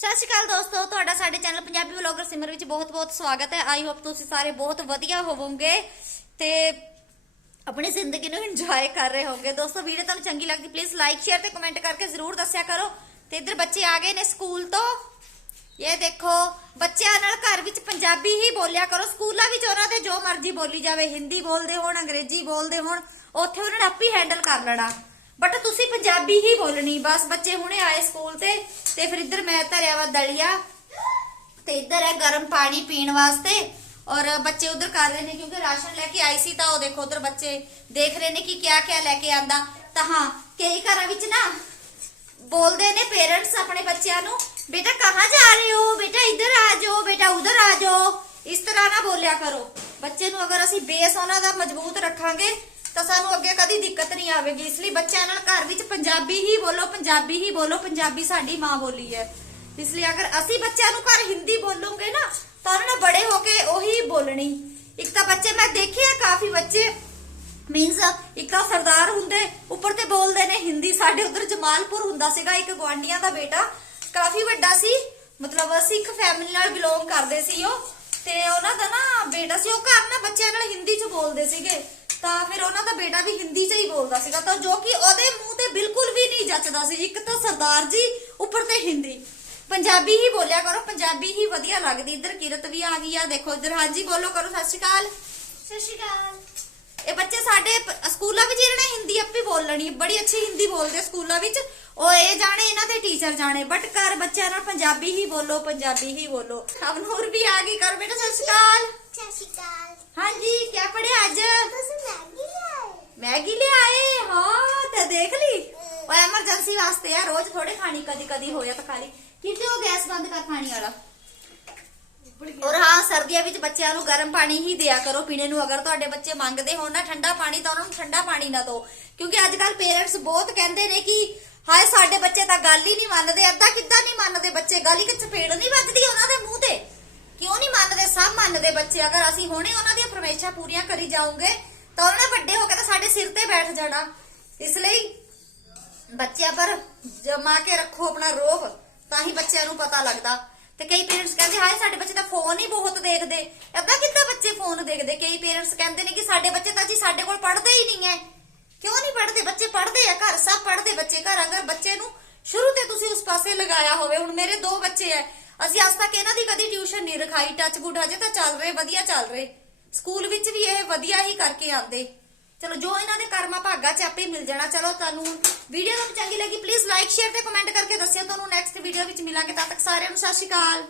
ਸਤਿ ਸ਼੍ਰੀ ਅਕਾਲ ਦੋਸਤੋ, ਤੁਹਾਡਾ ਸਾਡੇ ਚੈਨਲ ਪੰਜਾਬੀ ਵਲੌਗਰ ਸਿਮਰ ਵਿੱਚ ਬਹੁਤ-ਬਹੁਤ ਸਵਾਗਤ ਹੈ। ਆਈ ਹੋਪ ਤੁਸੀਂ ਸਾਰੇ ਬਹੁਤ ਵਧੀਆ ਹੋਵੋਗੇ ਤੇ ਆਪਣੀ ਜ਼ਿੰਦਗੀ ਨੂੰ ਇੰਜੋਏ ਕਰ ਰਹੇ ਹੋਗੇ ਦੋਸਤੋ ਵੀਡੀਓ ਤੁਹਾਨੂੰ ਚੰਗੀ ਲੱਗਦੀ ਪਲੀਜ਼ ਲਾਈਕ ਸ਼ੇਅਰ ਤੇ ਕਮੈਂਟ ਕਰਕੇ ਜ਼ਰੂਰ ਦੱਸਿਆ ਕਰੋ। ਤੇ ਇੱਧਰ ਬੱਚੇ ਆ ਗਏ ਨੇ ਸਕੂਲ ਤੋਂ। ਇਹ ਦੇਖੋ, ਬੱਚਿਆਂ ਨਾਲ ਘਰ ਵਿੱਚ ਪੰਜਾਬੀ ਹੀ ਬੋਲਿਆ ਕਰੋ। ਸਕੂਲਾਂ ਵਿੱਚ ਉਹਨਾਂ ਦੇ ਜੋ ਮਰਜ਼ੀ ਬੋਲੀ ਜਾਵੇ, ਹਿੰਦੀ ਬੋਲਦੇ ਹੋਣ, ਅੰਗਰੇਜ਼ੀ ਬੋਲਦੇ ਹੋਣ, ਉੱਥੇ ਉਹਨਾਂ ਨੇ ਆਪੇ ਹੈਂਡਲ ਕਰ ਲੈਣਾ। ਬਟ ਤੁਸੀਂ ਪੰਜਾਬੀ ਹੀ ਬੋਲਣੀ, ਬਸ ਬੱਚੇ ਹੁਣੇ ਆਏ ਸਕੂਲ ਤੇ ਤੇ ਫਿਰ ਇੱਧਰ ਮੈਂ ਧਰਿਆ ਵਾ ਦਲੀਆ, ਤੇ ਇੱਧਰ ਹੈ ਗਰਮ ਪਾਣੀ ਪੀਣ ਵਾਸਤੇ, ਔਰ ਬੱਚੇ ਉਧਰ ਕਰ ਰਹੇ ਨੇ ਕਿਉਂਕਿ ਰਾਸ਼ਨ ਲੈ ਕੇ ਆਈ ਸੀ ਤਾਂ ਉਹ ਦੇਖੋ ਉਧਰ ਬੱਚੇ ਦੇਖ ਰਹੇ ਨੇ ਕਿ ਕਿਆ ਕਿਆ ਲੈ ਕੇ ਆਂਦਾ। ਤਾਂ ਹਾਂ, ਕਈ ਘਰਾਂ ਵਿੱਚ ਨਾ ਬੋਲਦੇ ਨੇ ਪੇਰੈਂਟਸ ਆਪਣੇ ਬੱਚਿਆਂ ਨੂੰ, ਬੇਟਾ ਕਹਾਂ ਜਾ ਰਹੇ ਹੋ? ਬੇਟਾ ਇੱਧਰ ਆ ਜਾਓ, ਬੇਟਾ ਉਧਰ ਆ ਜਾਓ। ਇਸ ਤਰ੍ਹਾਂ ਨਾ ਬੋਲਿਆ ਕਰੋ। ਬੱਚੇ ਨੂੰ ਅਗਰ ਅਸੀਂ ਬੇਸ ਉਹਨਾਂ ਦਾ ਮਜ਼ਬੂਤ ਰੱਖਾਂਗੇ ਤਾਂ ਸਾਨੂੰ ਅੱਗੇ ਕਦੀ ਦਿੱਕਤ ਨਹੀਂ ਆਵੇਗੀ। ਇਸ ਲਈ ਬੱਚਿਆਂ ਨਾਲ ਘਰ ਵਿੱਚ ਪੰਜਾਬੀ ਹੀ ਬੋਲੋ, ਪੰਜਾਬੀ ਹੀ ਬੋਲੋ, ਪੰਜਾਬੀ ਸਾਡੀ ਮਾਂ ਬੋਲੀ ਹੈ। ਇਸ ਲਈ ਅਗਰ ਅਸੀਂ ਬੱਚਿਆਂ ਨੂੰ ਘਰ ਹਿੰਦੀ ਬੋਲੂਗੇ ਨਾ, ਤਾਂ ਉਹਨਾਂ ਨੇ ਬੜੇ ਹੋ ਕੇ ਉਹੀ ਬੋਲਣੀ। ਇੱਕ ਤਾਂ ਬੱਚੇ, ਮੈਂ ਦੇਖੇ ਆ ਕਾਫੀ ਬੱਚੇ ਮੀਨਸ ਇੱਕ ਤਾਂ ਸਰਦਾਰ ਹੁੰਦੇ, ਉੱਪਰ ਤੇ ਬੋਲਦੇ ਨੇ ਹਿੰਦੀ। ਸਾਡੇ ਉਧਰ ਜਮਾਲਪੁਰ ਹੁੰਦਾ ਸੀਗਾ, ਇੱਕ ਗਵਾਂਡੀਆਂ ਦਾ ਬੇਟਾ। ਕਾਫੀ ਵੱਡਾ ਸੀ, ਮਤਲਬ ਸਿੱਖ ਫੈਮਿਲੀ ਨਾਲ ਬਿਲੋਂਗ ਕਰਦੇ ਸੀ ਉਹ। ਤੇ ਉਹਨਾਂ ਦਾ ਨਾ ਬੇਟਾ ਸੀ, ਉਹ ਘਰ ਨਾ ਬੱਚਿਆਂ ਨਾਲ ਹਿੰਦੀ ਚ ਬੋਲਦੇ ਸੀਗੇ। ਤਾਂ ਫਿਰ ਉਹਨਾਂ ਦਾ ਬੇਟਾ ਵੀ ਹਿੰਦੀ ਚ ਹੀ ਬੋਲਦਾ ਸੀਗਾ ਤਾਂ ਜੋ ਕਿ ਉਹਦੇ ਮੂੰਹ ਤੇ ਬਿਲਕੁਲ ਵੀ ਨਹੀਂ ਜੱਚਦਾ ਸੀ। ਇੱਕ ਤਾਂ ਸਰਦਾਰ ਜੀ ਉੱਪਰ ਤੇ ਹਿੰਦੀ। ਪੰਜਾਬੀ ਹੀ ਬੋਲਿਆ ਕਰੋ ਪੰਜਾਬੀ ਹੀ ਵਧੀਆ ਲੱਗਦੀ। ਇੱਧਰ ਕਿਰਤ ਵੀ ਆ ਗਈ ਆ ਦੇਖੋ ਇੱਧਰ। ਹਾਂਜੀ ਬੋਲੋ ਕਰੋ ਸਤਿ ਸ਼੍ਰੀ ਅਕਾਲ। ਸਤਿ ਸ਼੍ਰੀ ਅਕਾਲ। ਇਹ ਬੱਚੇ ਸਾਡੇ ਪ- ਸਕੂਲਾਂ ਵਿੱਚ ਇਹਨਾਂ ਨੇ ਹਿੰਦੀ ਆਪੇ ਬੋਲਣੀ ਬੜੀ ਅੱਛੀ ਹਿੰਦੀ ਬੋਲਦੇ ਸਕੂਲਾਂ ਵਿੱਚ। ਉਹ ਇਹ ਜਾਣੇ ਇਹਨਾਂ ਦੇ ਟੀਚਰ ਜਾਣੇ। ਬਟ ਘਰ ਬੱਚਿਆਂ ਨਾਲ ਪੰਜਾਬੀ ਹੀ ਬੋਲੋ ਪੰਜਾਬੀ ਹੀ ਬੋਲੋ। ਅਵਨੂਰ ਵੀ ਆ ਗਈ। ਕਰ ਬੇਟਾ ਸਤਿ ਸ਼੍ਰੀ ਅਕਾਲ। ਸਤਿ ਸ਼੍ਰੀ ਅਕਾਲ। ਹਾਂਜੀ ਕੀ ਪੜਿਆ ਅੱਜ? ਤੁਸੀਂ ਮੈਗੀ ਲਿਆਏ। ਮੈਗੀ ਲਿਆਏ? ਹਾਂ ਤੇ ਦੇਖ ਲਈ। ਉਹ ਐਮਰਜੈਂਸੀ ਵਾਸਤੇ ਆ ਰੋਜ਼ ਥੋੜੇ ਖਾਣੀ ਕਦੀ ਕਦੀ ਹੋਇਆ ਤਾਂ ਖਾ ਲਈ। ਕਿਤੇ ਉਹ ਗੈਸ ਬੰਦ ਕਰ ਪਾਣੀ ਵਾਲਾ? ਔਰ ਹਾਂ ਸਰਦੀਆਂ ਵਿੱਚ ਬੱਚਿਆਂ ਨੂੰ ਗਰਮ ਪਾਣੀ ਹੀ ਦਿਆ ਕਰੋ। ਪੀਣੇ ਨੂੰ ਅਗਰ ਤੁਹਾਡੇ ਬੱਚੇ ਮੰਗਦੇ ਹੋਣ ਨਾ ਠੰਡਾ ਪਾਣੀ ਤਾਂ ਉਹਨਾਂ ਨੂੰ ਠੰਡਾ ਪਾਣੀ ਨਾ ਦਿਓ। ਕਿਉਂਕਿ ਅੱਜ ਕੱਲ ਪੇਰੈਂਟਸ ਬਹੁਤ ਕਹਿੰਦੇ ਨੇ ਕਿ ਹਾਏ ਸਾਡੇ ਬੱਚੇ ਤਾਂ ਗੱਲ ਹੀ ਨਹੀਂ ਮੰਨਦੇ ਅੱਧਾ ਕਿੱਦਾਂ ਨਹੀਂ ਮੰਨਦੇ ਬੱਚੇ? ਗੱਲ ਹੀ ਕਿ ਚਪੇੜ ਨਹੀਂ ਵੱਜਦੀ ਉਹਨਾਂ ਦੇ ਮੂੰਹ ਤੇ ਕਿਉਂ ਨਹੀਂ ਮੰਨਦੇ ਸਭ ਬੱਚੇ, ਅਗਰ ਅਸੀਂ ਹੁਣੇ ਉਹਨਾਂ ਦੀਆਂ ਫਰਮਾਇਸ਼ਾਂ ਪੂਰੀਆਂ ਕਰੀ ਜਾਓਗੇ, ਤਾਂ ਉਹਨਾਂ ਨੇ ਵੱਡੇ ਹੋ ਕੇ ਤਾਂ ਸਾਡੇ ਸਿਰ ਤੇ ਬੈਠ ਜਾਣਾ। ਇਸ ਲਈ ਬੱਚਿਆਂ ਪਰ ਜਮਾ ਕੇ ਰੱਖੋ ਆਪਣਾ ਰੋਹ, ਤਾਂ ਹੀ ਬੱਚਿਆਂ ਨੂੰ ਪਤਾ ਲੱਗਦਾ। ਤੇ ਕਈ ਪੇਰੈਂਟਸ ਕਹਿੰਦੇ, ਹਾਏ, ਸਾਡੇ ਬੱਚੇ ਤਾਂ ਫੋਨ ਹੀ ਬਹੁਤ ਦੇਖਦੇ। ਏਦਾਂ ਕਿੱਦਾਂ ਬੱਚੇ ਫੋਨ ਦੇਖਦੇ? ਕਈ ਪੇਰੈਂਟਸ ਕਹਿੰਦੇ ਨੇ ਕਿ ਸਾਡੇ ਬੱਚੇ ਤਾਂ ਜੀ ਸਾਡੇ ਕੋਲ ਪੜ੍ਹਦੇ ਹੀ ਨਹੀਂ ਐ। ਕਿਉਂ ਨਹੀਂ ਪੜ੍ਹਦੇ? ਬੱਚੇ ਪੜ੍ਹਦੇ ਆ ਘਰ, ਸਭ ਪੜ੍ਹਦੇ ਬੱਚੇ ਘਰ। ਅਗਰ ਬੱਚੇ ਨੂੰ ਸ਼ੁਰੂ ਤੇ ਤੁਸੀਂ ਉਸ ਪਾਸੇ ਲਗਾਇਆ ਹੋਵੇ, ਹੁਣ ਮੇਰੇ ਦੋ ਬੱਚੇ ਐ ਅਸੀਂ ਅੱਜ ਤੱਕ ਇਹਨਾਂ ਦੀ ਕਦੀ ਟਿਊਸ਼ਨ ਨਹੀਂ ਰਖਾਈ ਟੱਚ ਗੁੱਡ ਹਜੇ ਤਾਂ ਚੱਲ ਰਹੇ, ਵਧੀਆ ਚੱਲ ਰਹੇ। ਸਕੂਲ ਵਿੱਚ ਵੀ ਇਹ ਵਧੀਆ ਹੀ ਕਰਕੇ ਆਉਂਦੇ। ਚਲੋ, ਜੋ ਇਹਨਾਂ ਦੇ ਕਰਮਾ ਭਾਗਾ ਚ ਆਪੇ ਮਿਲ ਜਾਣਾ। ਚਲੋ, ਤੁਹਾਨੂੰ ਵੀਡੀਓ ਤੁਹਾਨੂੰ ਚੰਗੀ ਲੱਗੀ ਪਲੀਜ਼ ਲਾਈਕ ਸ਼ੇਅਰ ਤੇ ਕਮੈਂਟ ਕਰਕੇ ਦੱਸਿਓ। ਤੁਹਾਨੂੰ ਨੈਕਸਟ ਵੀਡੀਓ ਵਿੱਚ ਮਿਲਾਂਗੇ, ਤਦ ਤੱਕ ਸਾਰਿਆਂ ਨੂੰ ਸਤਿ ਸ਼੍ਰੀ ਅਕਾਲ।